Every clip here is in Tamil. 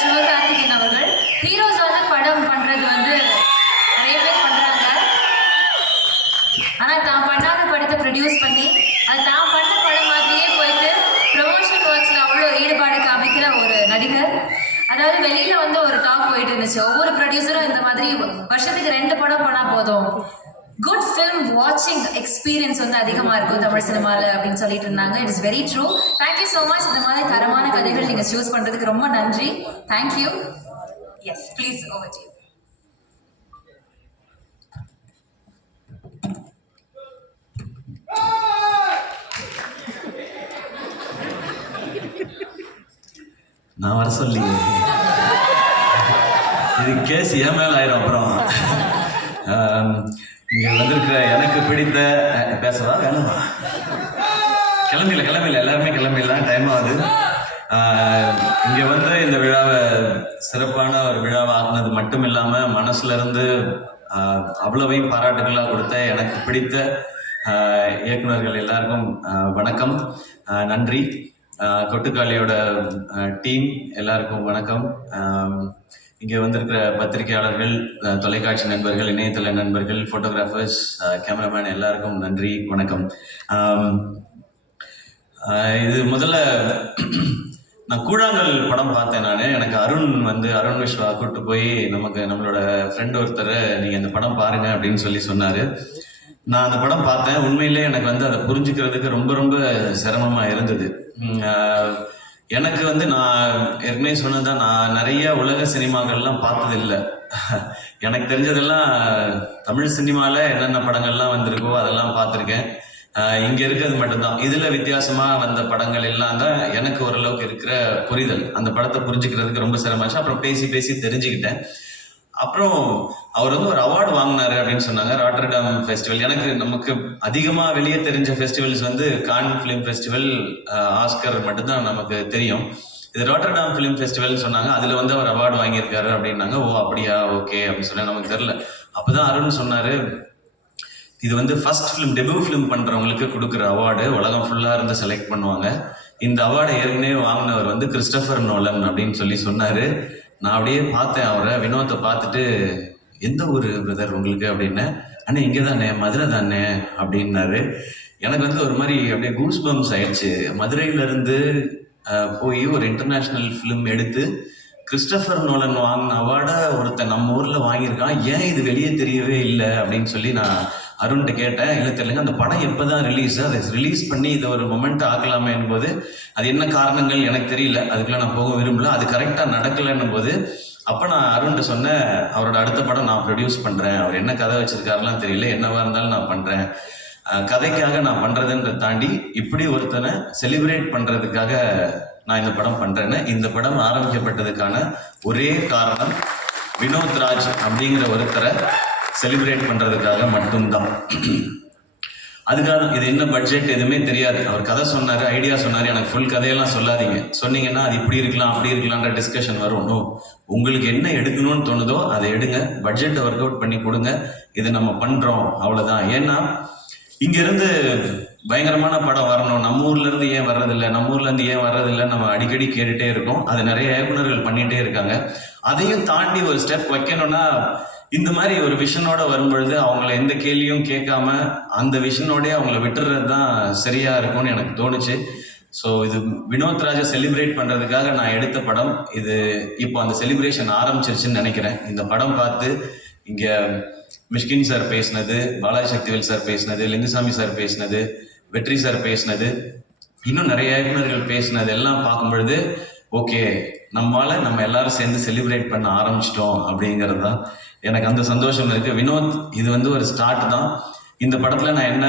சிவகார்த்திகேயன் அவர்கள் ஹீரோஸ் வந்து படம் பண்றது வந்து நிறைய பேர் பண்றாங்க. ஆனா தான் பண்ணாத படத்தை ப்ரொடியூஸ் பண்ணி அது தான் பண்ண படம் மாதிரியே போயிட்டு ப்ரொமோஷன் ஒர்க்ஸ்ல அவ்வளோ ஈடுபாடு காமிக்கிற ஒரு நடிகர். அதாவது வெளியில வந்து ஒரு டாக் போயிட்டு இருந்துச்சு, ஒவ்வொரு ப்ரொடியூசரும் இந்த மாதிரி வருஷத்துக்கு 2 படம் பண்ணா போதும், குட் ஃபிலிம் வாட்சிங் எக்ஸ்பீரியன்ஸ் வந்து அதிகமாக இருக்கும் தமிழ் சினிமாவில் அப்படின்னு சொல்லிட்டு இருந்தாங்க. It is very true. Thank you so much. இந்த மாதிரி தரமான கதைகள் நீங்கள் சூஸ் பண்ணுறதுக்கு ரொம்ப நன்றி. Thank you. Yes please over to you. நான் வர சொல்லி இது கேஸ் ஏன் மேல ஆயிரும். அப்புறம் இங்கே வந்திருக்கிற எனக்கு பிடித்த பேசவா வேணுமா? கிளம்பில எல்லாருமே கிளம்பிடலாம், டைம் ஆகுது. இங்கே வந்து இந்த விழாவை சிறப்பான ஒரு விழாவை ஆக்குனது மட்டும் இல்லாமல் மனசுல இருந்து அவ்வளவையும் பாராட்டுகளாக கொடுத்த எனக்கு பிடித்த இயக்குநர்கள் எல்லாருக்கும் வணக்கம், நன்றி. கொட்டுக்காளியோட டீம் எல்லாருக்கும் வணக்கம். இங்கே வந்திருக்கிற பத்திரிகையாளர்கள், தொலைக்காட்சி நண்பர்கள், இணையதள நண்பர்கள், ஃபோட்டோகிராஃபர்ஸ், கேமராமேன் எல்லாருக்கும் நன்றி, வணக்கம். இது முதல்ல நான் கூழாங்கல் படம் பார்த்தேன். எனக்கு அருண் விஸ்வா கூப்பிட்டு போய் நம்மளோட ஃப்ரெண்ட் ஒருத்தர் நீங்கள் அந்த படம் பாருங்க அப்படின்னு சொன்னார். நான் அந்த படம் பார்த்தேன். உண்மையிலே எனக்கு வந்து அதை புரிஞ்சுக்கிறதுக்கு ரொம்ப ரொம்ப சிரமமாக இருந்தது. எனக்கு வந்து நான் ஏற்கனவே சொன்னதுதான், நான் நிறைய உலக சினிமாக்கள்லாம் பார்த்ததில்லை. எனக்கு தெரிஞ்சதெல்லாம் தமிழ் சினிமாவில் என்னென்ன படங்கள்லாம் வந்திருக்கோ அதெல்லாம் பார்த்துருக்கேன். இங்கே இருக்கிறது மட்டும்தான். இதில் வித்தியாசமாக வந்த படங்கள் எல்லாம் தான் எனக்கு ஓரளவுக்கு இருக்கிற புரிதல். அந்த படத்தை புரிஞ்சுக்கிறதுக்கு ரொம்ப சிரமமாச்சு. அப்புறம் பேசி தெரிஞ்சுக்கிட்டேன். அப்புறம் அவர் வந்து ஒரு அவார்டு வாங்கினாரு அப்படின்னு சொன்னாங்க, ராட்டர்டாம் ஃபெஸ்டிவல். நமக்கு அதிகமாக வெளியே தெரிஞ்ச ஃபெஸ்டிவல்ஸ் வந்து கான் ஃபிலிம் ஃபெஸ்டிவல், ஆஸ்கர் மட்டும்தான் நமக்கு தெரியும். இது ராட்டர்டாம் ஃபிலிம் ஃபெஸ்டிவல்னு சொன்னாங்க. அதில் வந்து அவர் அவார்டு வாங்கியிருக்காரு அப்படின்னாங்க. ஓ அப்படியா, ஓகே அப்படின்னு சொல்லி நமக்கு தெரியல. அப்போதான் அருண் சொன்னார், இது வந்து ஃபர்ஸ்ட் ஃபிலிம், டெபியூ ஃபிலிம் பண்ணுறவங்களுக்கு கொடுக்குற அவார்டு, உலகம் ஃபுல்லாக இருந்து செலக்ட் பண்ணுவாங்க. இந்த அவார்டை ஏற்கனவே வாங்கினவர் வந்து கிறிஸ்டோபர் நோலன் அப்படின்னு சொன்னார். நான் அப்படியே பார்த்தேன் அவரை, வினோத்தை பார்த்துட்டு, எந்த ஊர் பிரதர் உங்களுக்கு அப்படின்னு. அண்ணே இங்கே தானே, மதுரை தானே அப்படின்னாரு. எனக்கு வந்து ஒரு மாதிரி அப்படியே கூஸ் பம்ஸ் ஆயிடுச்சு. மதுரையிலேருந்து போய் ஒரு இன்டர்நேஷ்னல் ஃபிலிம் எடுத்து கிறிஸ்டோபர் நோலன் வாங்கின அவார்டை ஒருத்தன் நம்ம ஊரில் வாங்கியிருக்கான், ஏன் இது வெளியே தெரியவே இல்லை அப்படின்னு சொல்லி நான் அருண்கிட்ட கேட்டேன். இல்லை தெரியலங்க, அந்த படம் எப்போ தான் ரிலீஸு, அதை ரிலீஸ் பண்ணி இதை ஒரு மொமெண்ட் ஆக்கலாமே என்பது, அது என்ன காரணங்கள் எனக்கு தெரியல, அதுக்குள்ளே நான் போக விரும்பல, அது கரெக்டாக நடக்கலைன்னும் போது அப்போ நான் அருண்கிட்ட சொன்னேன், அவரோட அடுத்த படம் நான் ப்ரொடியூஸ் பண்ணுறேன், அவர் என்ன கதை வச்சிருக்காருலாம் தெரியல, என்னவா இருந்தாலும் நான் பண்ணுறேன், கதைக்காக நான் பண்ணுறதுன்றதை தாண்டி இப்படி ஒருத்தனை செலிப்ரேட் பண்ணுறதுக்காக நான் இந்த படம் பண்ணுறேன்னு. இந்த படம் ஆரம்பிக்கப்பட்டதுக்கான ஒரே காரணம் வினோத் ராஜ் அப்படிங்கிற ஒருத்தரை செலிப்ரேட் பண்ணுறதுக்காக மட்டும்தான். அதுக்காக இது என்ன பட்ஜெட் எதுவுமே தெரியாது. அவர் கதை சொன்னார், ஐடியா சொன்னார். எனக்கு ஃபுல் கதையெல்லாம் சொல்லாதீங்க, சொன்னீங்கன்னா அது இப்படி இருக்கலாம் அப்படி இருக்கலான்ற டிஸ்கஷன் வரும். உங்களுக்கு என்ன எடுக்கணும்னு தோணுதோ அதை எடுங்க, பட்ஜெட்டை ஒர்க் அவுட் பண்ணி கொடுங்க, இது நம்ம பண்ணுறோம், அவ்வளோதான். ஏன்னா இங்கேருந்து பயங்கரமான படம் வரணும், நம்ம ஊர்லேருந்து ஏன் வர்றதில்லை, நம்ம ஊர்லேருந்து ஏன் வர்றதில்லை, நம்ம அடிக்கடி கேட்டுகிட்டே இருக்கோம். அது நிறைய இயக்குநர்கள் பண்ணிகிட்டே இருக்காங்க. அதையும் தாண்டி ஒரு ஸ்டெப் வைக்கணும்னா இந்த மாதிரி ஒரு விஷனோட வரும்பொழுது அவங்கள எந்த கேள்வியும் கேட்காம அந்த விஷனோடய அவங்கள விட்டுறது தான் சரியா இருக்கும்னு எனக்கு தோணுச்சு. ஸோ இது வினோத் ராஜை செலிப்ரேட் பண்ணுறதுக்காக நான் எடுத்த படம் இது. இப்போ அந்த செலிப்ரேஷன் ஆரம்பிச்சிருச்சுன்னு நினைக்கிறேன். இந்த படம் பார்த்து இங்கே மிஷ்கின் சார் பேசினது, பாலாஜி சக்திவேல் சார் பேசினது, லிங்குசாமி சார் பேசினது, வெற்றி சார் பேசினது, இன்னும் நிறைய இயக்குநர்கள் பேசினது எல்லாம் பார்க்கும் பொழுது ஓகே, நம்ம எல்லாரும் சேர்ந்து செலிப்ரேட் பண்ண ஆரம்பிச்சிட்டோம் அப்படிங்கிறது தான் எனக்கு அந்த சந்தோஷம் இருக்கு. வினோத், இது வந்து ஒரு ஸ்டார்ட் தான். இந்த படத்துல நான் என்ன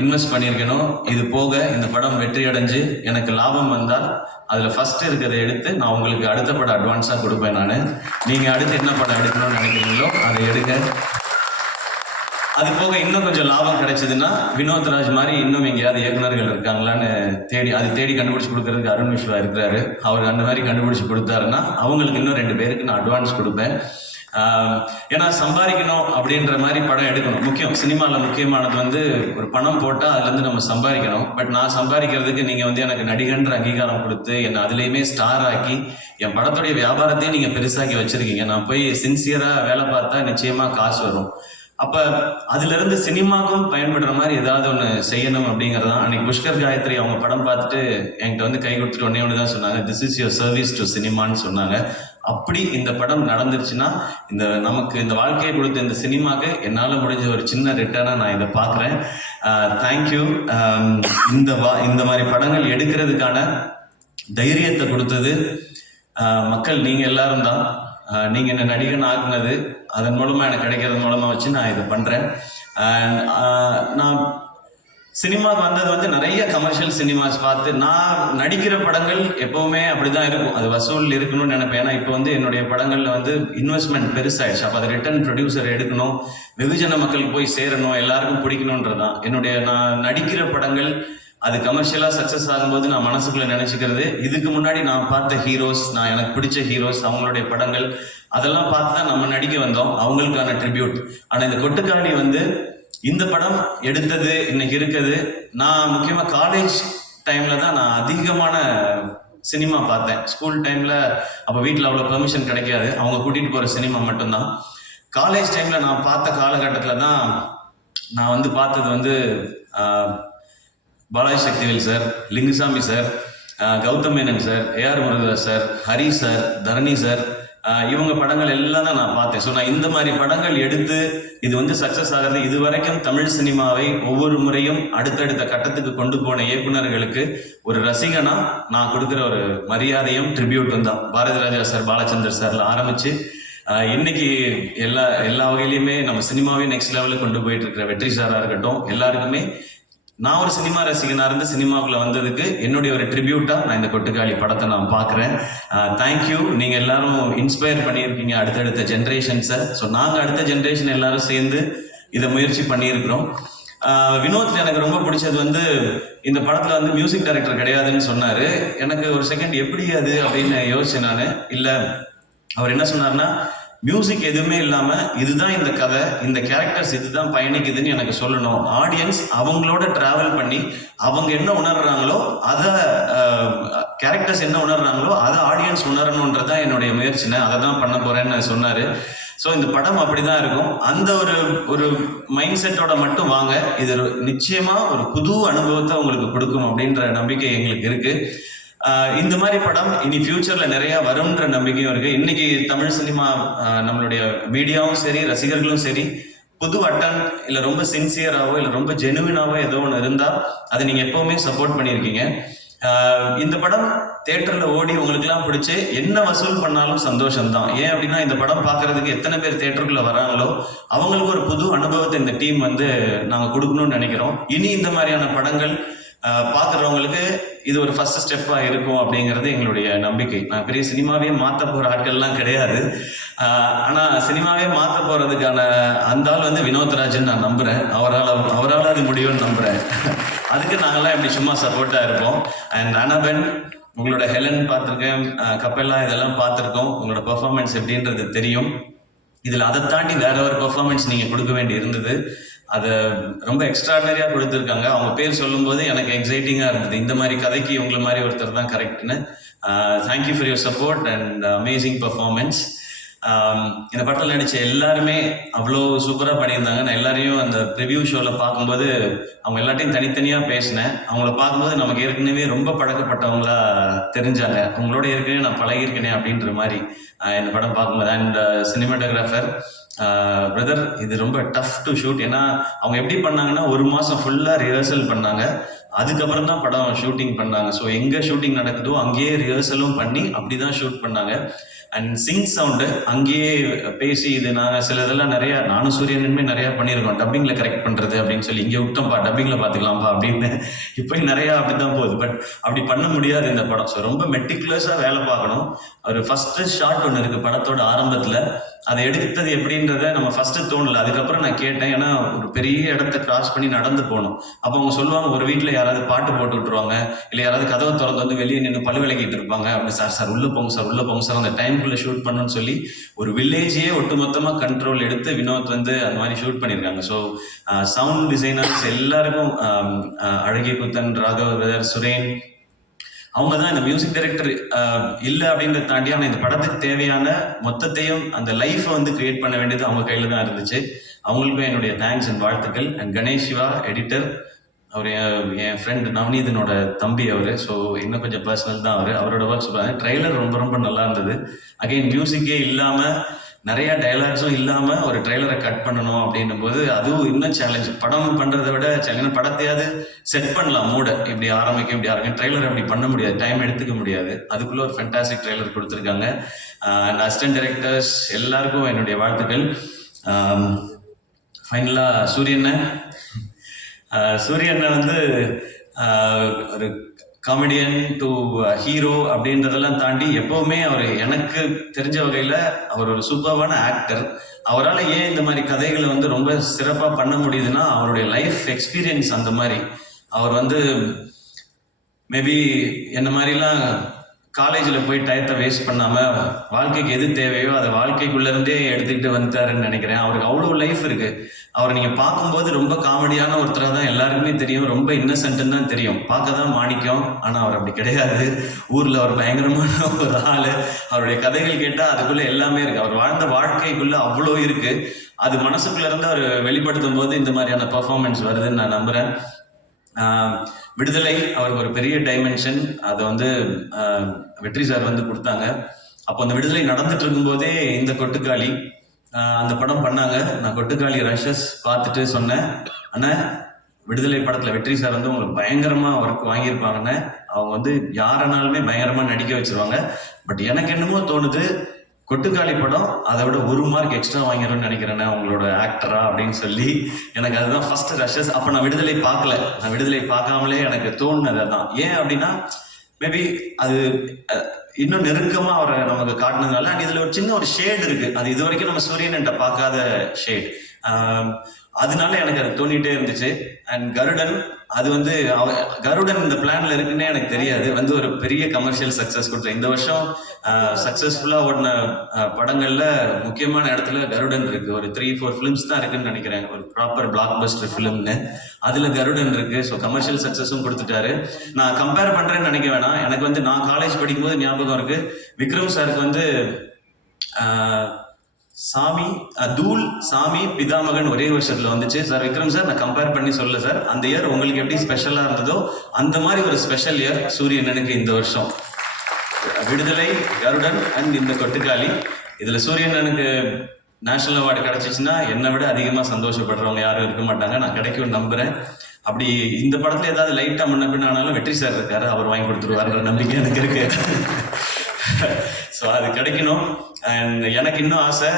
இன்வெஸ்ட் பண்ணியிருக்கேனோ இது போக இந்த படம் வெற்றி அடைஞ்சு எனக்கு லாபம் வந்தால் அதுல ஃபர்ஸ்ட் இருக்கிறத எடுத்து நான் உங்களுக்கு அடுத்த படம் அட்வான்ஸா கொடுப்பேன். நீங்க அடுத்து என்ன படம் எடுக்கணும்னு நினைக்கிறீங்களோ அதை எடுங்க. அது போக இன்னும் கொஞ்சம் லாபம் கிடைச்சதுன்னா வினோத் ராஜ் மாதிரி இன்னும் எங்கேயாவது இயக்குநர்கள் இருக்காங்களான்னு தேடி கண்டுபிடிச்சு கொடுக்கறதுக்கு அருண் விஸ்வா இருக்கிறாரு. அவர் அந்த மாதிரி கண்டுபிடிச்சு கொடுத்தாருன்னா அவங்களுக்கு இன்னும் 2 பேருக்கு நான் அட்வான்ஸ் கொடுப்பேன். ஏன்னா சம்பாதிக்கணும் அப்படின்ற மாதிரி படம் எடுக்கணும். முக்கியம், சினிமாவில் முக்கியமானது வந்து ஒரு பணம் போட்டால் அதுலேருந்து நம்ம சம்பாதிக்கணும். பட் நான் சம்பாதிக்கிறதுக்கு நீங்கள் வந்து எனக்கு நடிகன்ற அங்கீகாரம் கொடுத்து என்னை அதுலேயுமே ஸ்டார் ஆக்கி என் படத்துடைய வியாபாரத்தையும் நீங்கள் பெருசாக்கி வச்சுருக்கீங்க. நான் போய் சின்சியராக வேலை பார்த்தா நிச்சயமாக காசு வரும். அப்போ அதுலேருந்து சினிமாவுக்கும் பயன்படுற மாதிரி ஏதாவது ஒன்று செய்யணும் அப்படிங்கிறது தான். அன்னைக்கு புஷ்கர் காயத்ரி அவங்க படம் பார்த்துட்டு என்கிட்ட வந்து கை கொடுத்துட்டு ஒன்று தான் சொன்னாங்க, this is your service to சினிமான்னு சொன்னாங்க. அப்படி இந்த படம் நடந்துருச்சுன்னா நமக்கு இந்த வாழ்க்கையை கொடுத்த இந்த சினிமாவுக்கு என்னால் முடிஞ்ச ஒரு சின்ன ரிட்டர்னாக நான் இதை பார்க்குறேன். தேங்க்யூ. இந்த மாதிரி படங்கள் எடுக்கிறதுக்கான தைரியத்தை கொடுத்தது மக்கள் நீங்கள் எல்லாரும் தான். நீங்கள் என்ன நடிகன் ஆக்குனது அதன் மூலமாக எனக்கு கிடைக்கிறது மூலமாக வச்சு நான் இதை பண்ணுறேன். நான் சினிமாவுக்கு வந்தது வந்து நிறைய கமர்ஷியல் சினிமாஸ் பார்த்து, நான் நடிக்கிற படங்கள் எப்போவுமே அப்படி தான் இருக்கும், அது வசூல் இருக்கணும்னு நினைப்பேன். ஏன்னா இப்போ வந்து என்னுடைய படங்களில் வந்து இன்வெஸ்ட்மெண்ட் பெருசாகிடுச்சு. அப்போ அதை ரிட்டர்ன் ப்ரொடியூசர் எடுக்கணும், வெகுஜன மக்களுக்கு போய் சேரணும், எல்லாருக்கும் பிடிக்கணுன்றது தான் நான் நடிக்கிற படங்கள். அது கமர்ஷியலாக சக்ஸஸ் ஆகும்போது நான் மனசுக்குள்ளே நினச்சிக்கிறது, இதுக்கு முன்னாடி நான் பார்த்த ஹீரோஸ், நான் எனக்கு பிடிச்ச ஹீரோஸ், அவங்களுடைய படங்கள் அதெல்லாம் பார்த்து தான் நம்ம நடிக்க வந்தோம், அவங்களுக்கான ட்ரிபியூட். ஆனால் இந்த கொட்டுக்காளி வந்து இந்த படம் எடுத்தது இன்னைக்கு இருக்குது. நான் முக்கியமாக காலேஜ் டைமில் தான் நான் அதிகமான சினிமா பார்த்தேன். ஸ்கூல் டைமில் அப்போ வீட்டில் அவ்வளோ பெர்மிஷன் கிடைக்காது, அவங்க கூட்டிகிட்டு போகிற சினிமா மட்டும்தான். காலேஜ் டைமில் நான் பார்த்த காலகட்டத்தில் தான் நான் வந்து பார்த்தது வந்து Balaji Sakthivel sir, Lingusamy sir, Gautham Menon sir, AR Murugadoss sir, Hari sir, Dharani sir, இவங்க படங்கள் எல்லாம் தான் நான் பார்த்தேன். ஸோ நான் இந்த மாதிரி படங்கள் எடுத்து இது வந்து சக்ஸஸ் ஆகிறது, இது வரைக்கும் தமிழ் சினிமாவை ஒவ்வொரு முறையும் அடுத்தடுத்த கட்டத்துக்கு கொண்டு போன இயக்குநர்களுக்கு ஒரு ரசிகனா நான் கொடுக்குற ஒரு மரியாதையும் ட்ரிபியூட்டும் தான். பாரதி ராஜா சார், பாலச்சந்தர் சார்ல ஆரம்பிச்சு இன்னைக்கு எல்லா வகையிலையுமே நம்ம சினிமாவே நெக்ஸ்ட் லெவலுக்கு கொண்டு போயிட்டு இருக்கிற வெற்றி சாராக இருக்கட்டும், எல்லாருக்குமே நான் ஒரு சினிமா ரசிகனாக இருந்து சினிமாவுக்குள்ள வந்ததுக்கு என்னுடைய ஒரு ட்ரிபியூட்டாக நான் இந்த கொட்டுக்காளி படத்தை நான் பார்க்குறேன். தேங்க்யூ. நீங்கள் எல்லாரும் இன்ஸ்பயர் பண்ணியிருக்கீங்க அடுத்தடுத்த ஜென்ரேஷன்ஸை. ஸோ நாங்கள் அடுத்த ஜென்ரேஷன் எல்லாரும் சேர்ந்து இதை முயற்சி பண்ணியிருக்கிறோம். வினோத் எனக்கு ரொம்ப பிடிச்சது வந்து இந்த படத்தில் வந்து மியூசிக் டைரக்டர் கிடையாதுன்னு சொன்னார். எனக்கு ஒரு செகண்ட் எப்படி அது அப்படின்னு யோசிச்சேன் நான். இல்லை, அவர் என்ன சொன்னார்னா, மியூசிக் எதுவுமே இல்லாமல் இதுதான் இந்த கதை, இந்த கேரக்டர்ஸ் இதுதான் பயணிக்குதுன்னு எனக்கு சொல்லணும். ஆடியன்ஸ் அவங்களோட டிராவல் பண்ணி அவங்க என்ன உணர்றாங்களோ அதை, கேரக்டர்ஸ் என்ன உணர்றாங்களோ அதை ஆடியன்ஸ் உணரணுன்றதான் என்னுடைய முயற்சினை, அதை தான் பண்ண போறேன்னு சொன்னார். ஸோ இந்த படம் அப்படி தான் இருக்கும். அந்த ஒரு மைண்ட் செட்டோட மட்டும் வாங்க, இது நிச்சயமாக ஒரு புது அனுபவத்தை உங்களுக்கு கொடுக்கும் அப்படின்ற நம்பிக்கை எங்களுக்கு இருக்குது. இந்த மாதிரி படம் இனி ஃபியூச்சர்ல நிறைய வரும்ன்ற நம்பிக்கையும் இருக்கு. இன்னைக்கு தமிழ் சினிமா, நம்மளுடைய மீடியாவும் சரி, ரசிகர்களும் சரி, புது அட்டன் இல்லை ரொம்ப சின்சியராகவோ இல்லை ரொம்ப ஜெனுவினாவோ ஏதோ ஒன்று இருந்தால் அதை நீங்கள் எப்போவுமே சப்போர்ட் பண்ணியிருக்கீங்க. இந்த படம் தேட்டரில் ஓடி உங்களுக்குலாம் பிடிச்சி என்ன வசூல் பண்ணாலும் சந்தோஷம்தான். ஏன் அப்படின்னா இந்த படம் பார்க்கறதுக்கு எத்தனை பேர் தேட்டருக்குள்ள வராங்களோ அவங்களுக்கு ஒரு புது அனுபவத்தை இந்த டீம் வந்து நாங்கள் கொடுக்கணும்னு நினைக்கிறோம். இனி இந்த மாதிரியான படங்கள் பார்க்குறவங்களுக்கு இது ஒரு ஃபர்ஸ்ட் ஸ்டெப்பாக இருக்கும் அப்படிங்கிறது எங்களுடைய நம்பிக்கை. நான் பெரிய சினிமாவே மாற்ற போகிற ஆட்கள்லாம் கிடையாது. ஆனால் சினிமாவே மாற்ற போகிறதுக்கான அந்த ஆள் வந்து வினோத்ராஜன் நான் நம்புகிறேன். அவரால் அது முடியும்னு நம்புகிறேன். அதுக்கு நாங்கள்லாம் இப்படி சும்மா சப்போர்ட்டாக இருப்போம். அண்ட் அனபென், உங்களோட ஹெலன் பார்த்துருக்கேன், கப்பெல்லா இதெல்லாம் பார்த்துருக்கோம். உங்களோட பெர்ஃபார்மன்ஸ் எப்படின்றது தெரியும். இதில் அதை தாண்டி வேற ஒரு பெர்ஃபார்மன்ஸ் நீங்கள் கொடுக்க வேண்டி இருந்தது. அதை ரொம்ப எக்ஸ்ட்ராடனரியாக கொடுத்துருக்காங்க. அவங்க பேர் சொல்லும்போது எனக்கு எக்ஸைட்டிங்காக இருந்தது. இந்த மாதிரி கதைக்கு இவங்களை மாதிரி ஒருத்தர் தான் கரெக்ட்னு. Thank you for your support and amazing performance. இந்த படத்தில் நடித்த எல்லாருமே அவ்வளோ சூப்பராக பண்ணியிருந்தாங்க. நான் எல்லாரையும் அந்த ப்ரிவியூ ஷோவில் பார்க்கும்போது அவங்க எல்லாத்தையும் தனித்தனியாக பேசினேன். அவங்கள பார்க்கும்போது நமக்கு ஏற்கனவே ரொம்ப பழக்கப்பட்டவங்களா தெரிஞ்சாங்க. அவங்களோட ஏற்கனவே நான் பழகிருக்கேனே அப்படின்ற மாதிரி இந்த படம் பார்க்கும்போது. அண்ட் சினிமாட்டோகிராஃபர் பிரதர், இது ரொம்ப டஃப் டு ஷூட். ஏன்னா அவங்க எப்படி பண்ணாங்கன்னா ஒரு மாதம் ஃபுல்லாக ரிஹர்சல் பண்ணாங்க, அதுக்கப்புறம் தான் படம் ஷூட்டிங் பண்ணாங்க. ஸோ எங்கே ஷூட்டிங் நடக்குதோ அங்கேயே ரிஹர்சலும் பண்ணி அப்படி தான் ஷூட் பண்ணாங்க. அண்ட் சிங் சவுண்டு அங்கேயே பேசி, இது நாங்கள் சில இதெல்லாம் நிறையா, நானும் சூரியனுமே நிறையா பண்ணியிருக்கோம், டப்பிங்கில் கரெக்ட் பண்ணுறது அப்படின்னு சொல்லி, இங்கே விட்டோம்ப்பா டப்பிங்கில் பார்த்துக்கலாம்ப்பா அப்படின்னு. இப்போ நிறையா அப்படி தான் போகுது. பட் அப்படி பண்ண முடியாது இந்த படம். ஸோ ரொம்ப மெட்டிகுலஸாக வேலை பார்க்கணும். ஒரு ஃபஸ்ட்டு ஷாட் ஒன்று இருக்குது படத்தோட ஆரம்பத்தில், அதை எடுத்தது எப்படின்ற அப்படின்றத நம்ம ஃபர்ஸ்ட் தோணல. அதுக்கப்புறம் நான் கேட்டேன். ஏன்னா ஒரு பெரிய இடத்த கிராஸ் பண்ணி நடந்து போகணும். அப்போ அவங்க சொல்லுவாங்க, ஒரு வீட்டில் யாராவது பாட்டு போட்டு விட்டுருவாங்க, இல்லை யாராவது கதவை திறந்து வந்து வெளியே நின்று பல்லு விளக்கிட்டு இருப்பாங்க. அப்படி சார் உள்ளே போங்க சார், உள்ளே போங்க சார், அந்த டைமுக்குள்ளே ஷூட் பண்ணணும்னு சொல்லி ஒரு வில்லேஜையே ஒட்டுமொத்தமாக கண்ட்ரோல் எடுத்து வினோத் வந்து அந்த மாதிரி ஷூட் பண்ணியிருக்காங்க. ஸோ சவுண்ட் டிசைனர்ஸ் எல்லாருக்கும் அழகிய குத்தன், ராகவ, சுரேன், அவங்க தான் இந்த மியூசிக் டைரக்டர் இல்லை அப்படின்றத தாண்டி ஆனால் இந்த படத்துக்கு தேவையான மொத்தத்தையும் அந்த லைஃப்பை வந்து கிரியேட் பண்ண வேண்டியது அவங்க கையில் தான் இருந்துச்சு. அவங்களுக்கும் என்னுடைய தேங்க்ஸ் அண்ட் வாழ்த்துக்கள். அண்ட் கணேஷ் சிவா எடிட்டர், அவர் என் ஃப்ரெண்ட் நவநீதனோட தம்பி அவர். ஸோ இன்னும் கொஞ்சம் பர்சனல் தான் அவரோட ஒர்க் சொல்கிறாங்க. ட்ரெய்லர் ரொம்ப ரொம்ப நல்லா இருந்தது. அகைன் மியூசிக்கே இல்லாமல் நிறைய டைலாக்ஸும் இல்லாமல் ஒரு ட்ரெய்லரை கட் பண்ணணும் அப்படின்னும் போது அதுவும் இன்னும் சேலஞ்ச். படம் பண்ணுறதை விட சேலஞ்ச். படத்தையாவது செட் பண்ணலாம், மூட இப்படி ஆரம்பிக்கும் ட்ரெய்லர் அப்படி பண்ண முடியாது, டைம் எடுத்துக்க முடியாது. அதுக்குள்ளே ஒரு ஃபென்டாஸ்டிக் ட்ரெய்லர் கொடுத்துருக்காங்க. அண்ட் அசிஸ்டன்ட் டைரக்டர்ஸ் எல்லாருக்கும் என்னுடைய வாழ்த்துக்கள். ஃபைனலாக சூரியனை வந்து ஒரு காமெடியன் டு ஹீரோ அப்படின்றதெல்லாம் தாண்டி எப்போவுமே அவர் எனக்கு தெரிஞ்ச வகையில் அவர் ஒரு சூப்பர்வான ஆக்டர். அவரால் ஏன் இந்த மாதிரி கதைகளை வந்து ரொம்ப சிறப்பாக பண்ண முடியுதுன்னா அவருடைய லைஃப் எக்ஸ்பீரியன்ஸ் அந்த மாதிரி. அவர் வந்து மேபி என்ன மாதிரிலாம் காலேஜில் போய் டயத்தை வேஸ்ட் பண்ணாமல் வாழ்க்கைக்கு எது தேவையோ அதை வாழ்க்கைக்குள்ளேருந்தே எடுத்துக்கிட்டு வந்துட்டாருன்னு நினைக்கிறேன். அவருக்கு அவ்வளோ லைஃப் இருக்குது. அவரை நீங்கள் பார்க்கும்போது ரொம்ப காமெடியான ஒருத்தராக தான் எல்லாருக்குமே தெரியும், ரொம்ப இன்னசென்ட்டுன்னு தான் தெரியும். பார்க்க தான் மாணிக்கம், ஆனால் அவர் அப்படி கிடையாது. ஊரில் அவர் பயங்கரமான ஒரு ஆள். அவருடைய கதைகள் கேட்டால் அதுக்குள்ளே எல்லாமே இருக்குது. அவர் வாழ்ந்த வாழ்க்கைக்குள்ளே அவ்வளோ இருக்குது. அது மனசுக்குள்ளேருந்து அவர் வெளிப்படுத்தும் போது இந்த மாதிரியான பர்ஃபார்மன்ஸ் வருதுன்னு நான் நம்புகிறேன். விடுதலை அவருக்கு ஒரு பெரிய டைமென்ஷன். அதை வந்து வெற்றி சார் வந்து கொடுத்தாங்க. அப்போ அந்த விடுதலை நடந்துட்டு இருக்கும்போதே இந்த கொட்டுக்காளி அந்த படம் பண்ணாங்க. நான் கொட்டுக்காளி ரஷஸ் பார்த்துட்டு சொன்னேன், அண்ணா விடுதலை படத்தில் வெற்றி சார் வந்து உங்களுக்கு பயங்கரமாக ஒர்க் வாங்கியிருப்பாங்கன்னு. அவங்க வந்து யாரனாலுமே பயங்கரமாக நடிக்க வச்சிருவாங்க. பட் எனக்கு என்னமோ தோணுது, கொட்டுக்காளி படம் அதை விட 1 மார்க் எக்ஸ்ட்ரா வாங்கிடும்னு நினைக்கிறேன்னா உங்களோட ஆக்டரா அப்படின்னு சொல்லி எனக்கு அதுதான் ஃபர்ஸ்ட் ரஷஸ். அப்போ நான் விடுதலை பார்க்கல. நான் விடுதலை பார்க்காமலே எனக்கு தோணுனது தான். ஏன் அப்படின்னா மேபி அது இன்னும் நெருக்கமாக அவரை நமக்கு காட்டினதுனால. அண்ட் இதில் ஒரு சின்ன ஒரு ஷேட் இருக்குது, அது இது வரைக்கும் நம்ம சூரியன்கிட்ட பார்க்காத ஷேட். அதனால எனக்கு அது தோணிகிட்டே இருந்துச்சு. அண்ட் கருடன், அது வந்து கருடன் இந்த பிளான்ல இருக்குன்னே எனக்கு தெரியாது. வந்து ஒரு பெரிய கமர்ஷியல் சக்ஸஸ் கொடுத்தேன். இந்த வருஷம் சக்ஸஸ்ஃபுல்லாக ஓடின படங்கள்ல முக்கியமான இடத்துல கருடன் இருக்கு. ஒரு 3-4 ஃபிலிம்ஸ் தான் இருக்குன்னு நினைக்கிறேன், ஒரு ப்ராப்பர் பிளாக் பஸ்டர் ஃபிலிம்னு. அதுல கருடன் இருக்கு. ஸோ கமர்ஷியல் சக்ஸஸும் கொடுத்துட்டாரு. நான் கம்பேர் பண்றேன்னு நினைக்க வேணாம். எனக்கு வந்து நான் காலேஜ் படிக்கும்போது ஞாபகம் இருக்கு, விக்ரம் சாருக்கு வந்து தூள், சாமி, பிதாமகன் ஒரே வருஷத்துல வந்துச்சு சார். விக்ரம் சார், நான் கம்பேர் பண்ணி சொல்ல சார், அந்த இயர் உங்களுக்கு எப்படி ஸ்பெஷலா இருந்ததோ அந்த மாதிரி ஒரு ஸ்பெஷல் இயர் சூரியனனுக்கு இந்த வருஷம். விடுதலை, கருடன் அண்ட் இந்த கொட்டுக்காளி, இதுல சூரியனனுக்கு நேஷனல் அவார்டு கிடைச்சிச்சுன்னா என்னை விட அதிகமா சந்தோஷப்படுறவங்க யாரும் இருக்க மாட்டாங்க. நான் கிடைக்கும் நம்புறேன். அப்படி இந்த படத்துல ஏதாவது லைட்டா முன்ன பின்ன ஆனாலும் வெற்றி சார் இருக்காரு, அவர் வாங்கி கொடுத்துருவாருன்ற நம்பிக்கை எனக்கு இருக்கு. ஸோ அது கிடைக்கணும். அண்ட் எனக்கு இன்னும் ஆசை,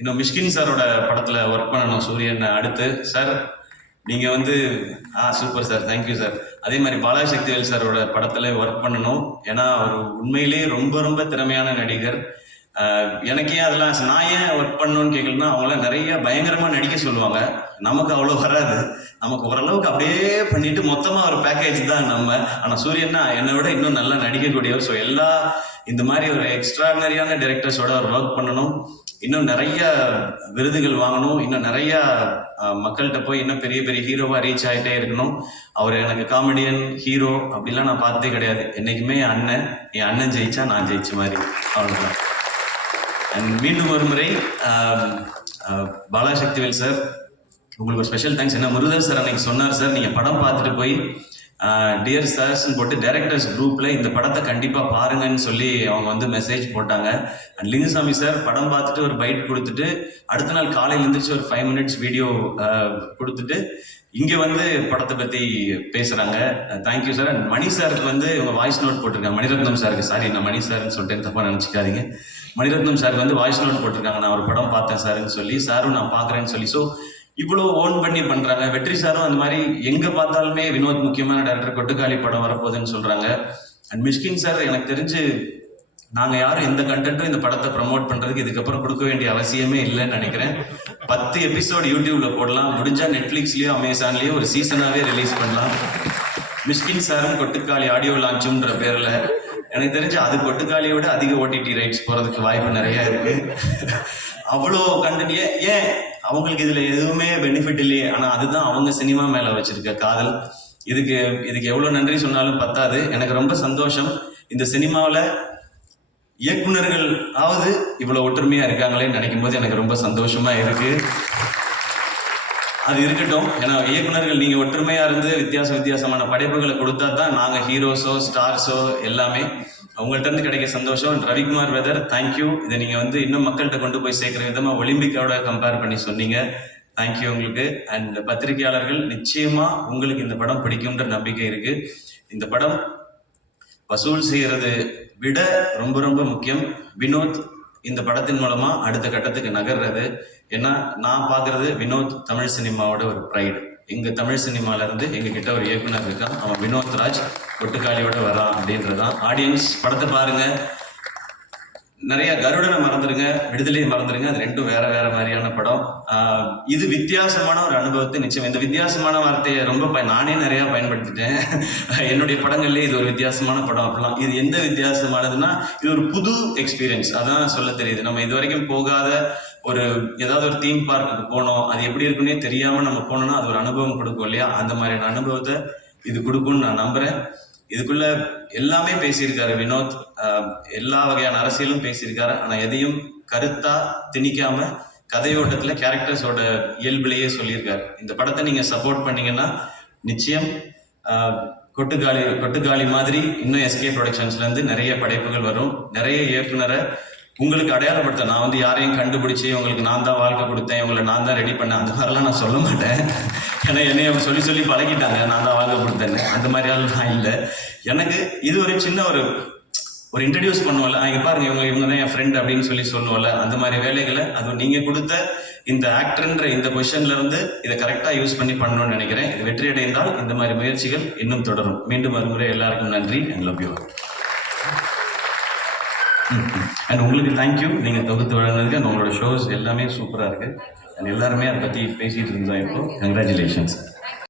இன்னும் மிஷ்கின் சாரோட படத்தில் ஒர்க் பண்ணணும் சூரியன் அடுத்து. சார் நீங்கள் வந்து சூப்பர் சார், தேங்க்யூ சார். அதே மாதிரி பாலாசக்திவேல் சாரோட படத்தில் ஒர்க் பண்ணணும். ஏன்னா அவர் உண்மையிலேயே ரொம்ப ரொம்ப திறமையான நடிகர். எனக்கு ஏன் அதெல்லாம் நான் ஏன் ஒர்க் பண்ணணும்னு கேட்கலன்னா, அவங்களாம் நிறைய பயங்கரமாக நடிக்க சொல்லுவாங்க, நமக்கு அவ்வளோ வராது. நமக்கு ஓரளவுக்கு அப்படியே பண்ணிட்டு மொத்தமாக ஒரு பேக்கேஜ் தான் நம்ம. ஆனால் சூரியன்னா என்னை விட இன்னும் நல்லா நடிக்கக்கூடியவர். ஸோ எல்லா இந்த மாதிரி ஒரு எக்ஸ்ட்ராடனரியான டைரக்டர்ஸோட ஒரு ஒர்க் பண்ணணும், இன்னும் நிறைய விருதுகள் வாங்கணும், இன்னும் நிறைய மக்கள்கிட்ட போய் இன்னும் பெரிய பெரிய ஹீரோவாக ரீச் ஆகிட்டே இருக்கணும். அவர் எனக்கு காமெடியன், ஹீரோ அப்படிலாம் நான் பார்த்ததே கிடையாது. என்றைக்குமே என் அண்ணன் ஜெயிச்சா நான் ஜெயிச்ச மாதிரி, அவ்வளோதான். அண்ட் மீண்டும் ஒரு முறை பாலாசக்திவேல் சார், உங்களுக்கு ஒரு ஸ்பெஷல் தேங்க்ஸ். என்ன முருகன் சார் அன்னைக்கு சொன்னார், சார் நீங்கள் படம் பார்த்துட்டு போய் டியர் சார்ஸ்ன்னு போட்டு டைரக்டர்ஸ் குரூப்பில் இந்த படத்தை கண்டிப்பாக பாருங்கன்னு சொல்லி அவங்க வந்து மெசேஜ் போட்டாங்க. அண்ட் லிங்குசாமி சார் படம் பார்த்துட்டு ஒரு பைட் கொடுத்துட்டு அடுத்த நாள் காலையில் எழுந்திரிச்சு ஒரு 5 minutes வீடியோ கொடுத்துட்டு இங்கே வந்து படத்தை பற்றி பேசுகிறாங்க. Thank you sir. அண்ட் மணி சாருக்கு வந்து இவங்க வாய்ஸ் நோட் போட்டிருக்காங்க. மணிரத்னம் சாருக்கு, சாரி நான் மணி சார்ன்னு சொல்லிட்டேன், தப்பாக நினச்சிக்காதீங்க. மணிரத்னம் சாருக்கு வந்து வாய்ஸ் நோட் போட்டிருக்காங்க, நான் ஒரு படம் பார்த்தேன் சாருன்னு சொல்லி, சாரும் நான் பார்க்குறேன்னு சொல்லி. ஸோ இவ்வளோ ஓன் பண்ணி பண்ணுறாங்க. வெற்றி சாரும் அந்த மாதிரி எங்கே பார்த்தாலுமே வினோத் முக்கியமான டேரக்டர், கொட்டுக்காளி படம் வரப்போகுதுன்னு சொல்கிறாங்க. அண்ட் மிஷ்கின் சார் எனக்கு தெரிஞ்சு நாங்கள் யாரும் எந்த கண்டென்ட்டும் இந்த படத்தை ப்ரமோட் பண்ணுறதுக்கு இதுக்கப்புறம் கொடுக்க வேண்டிய அவசியமே இல்லைன்னு நினைக்கிறேன். 10 எபிசோடு யூடியூப்ல போடலாம், முடிஞ்சால் நெட்ஃப்ளிக்ஸ்லேயோ அமேசான்லேயோ ஒரு சீசனாகவே ரிலீஸ் பண்ணலாம். மிஷ்கின் சாரும் கொட்டுக்காளி ஆடியோ லான்ச்சுன்ற பேரில் எனக்கு தெரிஞ்சு அது கொட்டுக்காளியை விட அதிக ஓடிடி ரைட்ஸ் போகிறதுக்கு வாய்ப்பு நிறையா இருக்குது. அவ்வளோ கண்டென்ட் ஏன் அவங்களுக்கு இதில் எதுவுமே பெனிஃபிட் இல்லையே, ஆனால் அதுதான் அவங்க சினிமா மேலே வச்சுருக்க காதல். இதுக்கு எவ்வளோ நன்றி சொன்னாலும் பத்தாது. எனக்கு ரொம்ப சந்தோஷம், இந்த சினிமாவில் இயக்குனர்கள் ஆவது இவ்வளோ ஒற்றுமையாக இருக்காங்களேன்னு நினைக்கும் போது எனக்கு ரொம்ப சந்தோஷமாக இருக்குது. அது இருக்கட்டும், ஏன்னா இயக்குனர்கள் நீங்கள் ஒற்றுமையாக இருந்து வித்தியாசமான படைப்புகளை கொடுத்தா தான் நாங்கள் ஹீரோஸோ ஸ்டார்ஸோ எல்லாமே அவங்கள்ட்ட இருந்து கிடைக்க சந்தோஷம். Ravikumar weather, thank you. இதை நீங்கள் இன்னும் மக்கள்கிட்ட கொண்டு போய் சேர்க்குற விதமாக ஒலிம்பிக்கோட கம்பேர் பண்ணி சொன்னீங்க, தேங்க்யூ உங்களுக்கு. அண்ட் பத்திரிகையாளர்கள், நிச்சயமாக உங்களுக்கு இந்த படம் பிடிக்கும்ன்ற நம்பிக்கை இருக்குது. இந்த படம் வசூல் செய்கிறது விட ரொம்ப ரொம்ப முக்கியம் வினோத் இந்த படத்தின் மூலமா அடுத்த கட்டத்துக்கு நகர்றது. ஏன்னா நான் பார்க்கறது வினோத் தமிழ் சினிமாவோட ஒரு ப்ரைடு. எங்க தமிழ் சினிமால இருந்து எங்க கிட்ட ஒரு இயக்குனர் இருக்கான், அவன் வினோத் ராஜ், கொட்டுக்காளியோட வரான் அப்படின்றதான். ஆடியன்ஸ் படத்தை பாருங்க, நிறைய கருடனை மறந்துடுங்க, விடுதலையை மறந்துடுங்க, அது ரெண்டும் வேற வேற மாதிரியான படம். இது வித்தியாசமான ஒரு அனுபவத்தை நிச்சயம். இந்த வித்தியாசமான வார்த்தையை ரொம்ப நானே நிறைய பயன்படுத்திட்டேன் என்னுடைய படங்கள்லேயே. இது ஒரு வித்தியாசமான படம் அப்படிலாம். இது எந்த வித்தியாசமானதுன்னா இது ஒரு புது எக்ஸ்பீரியன்ஸ், அதான் சொல்ல தெரியுது. நம்ம இது வரைக்கும் போகாத ஏதாவது ஒரு தீம் பார்க்குக்கு போனோம், அது எப்படி இருக்குன்னே தெரியாம நம்ம போனோம்னா அது ஒரு அனுபவம் கொடுக்கும் இல்லையா, அந்த மாதிரியான அனுபவத்தை இது கொடுக்கும்னு நான் நம்புறேன். இதுக்குள்ள எல்லாமே பேசியிருக்காரு வினோத், எல்லா வகையான அரசியலும் பேசியிருக்காரு. ஆனா எதையும் கருத்தா திணிக்காம கதையோட்டத்துல கேரக்டர்ஸோட இயல்புலேயே சொல்லியிருக்காரு. இந்த படத்தை நீங்க சப்போர்ட் பண்ணீங்கன்னா நிச்சயம் கொட்டுக்காளி மாதிரி இன்னும் எஸ்கே ப்ரொடக்ஷன்ஸ்ல இருந்து நிறைய படைப்புகள் வரும். நிறைய இயக்குனரை உங்களுக்கு அடையாளப்படுத்த, நான் யாரையும் கண்டுபிடிச்சி உங்களுக்கு நான் தான் வாழ்க்கை கொடுத்தேன், உங்களை நான் தான் ரெடி பண்ணேன், அந்த மாதிரிலாம் நான் சொல்ல மாட்டேன். ஏன்னா என்னைய சொல்லி பழகிட்டாங்க நான் தான் வாழ்க்கை கொடுத்தேன்னு. அந்த மாதிரியால நான் இல்லை. எனக்கு இது ஒரு சின்ன ஒரு இன்ட்ரடியூஸ் பண்ணுவோம்ல, இங்கே பாருங்க இவங்க தான் என் ஃப்ரெண்ட் அப்படின்னு சொல்லுவோம்ல, அந்த மாதிரி வேலைகளை அதுவும் நீங்கள் கொடுத்த இந்த ஆக்டர்ன்ற இந்த பொசிஷன்ல இருந்து இதை கரெக்டாக யூஸ் பண்ணி பண்ணணும்னு நினைக்கிறேன். இது வெற்றி அடைந்தால் இந்த மாதிரி முயற்சிகள் இன்னும் தொடரும். மீண்டும் மறுமுறை எல்லாருக்கும் நன்றி அண்ட் லவ் யூ. அண்ட் உங்களுக்கு தேங்க்யூ, நீங்கள் தொகுத்து வழங்கினதுக்கு. அண்ட் உங்களோட ஷோஸ் எல்லாமே சூப்பராக இருக்குது. அண்ட் எல்லாருமே அதை பற்றி பேசிகிட்டு இருந்தோம். இப்போ கங்க்ராச்சுலேஷன்ஸ்.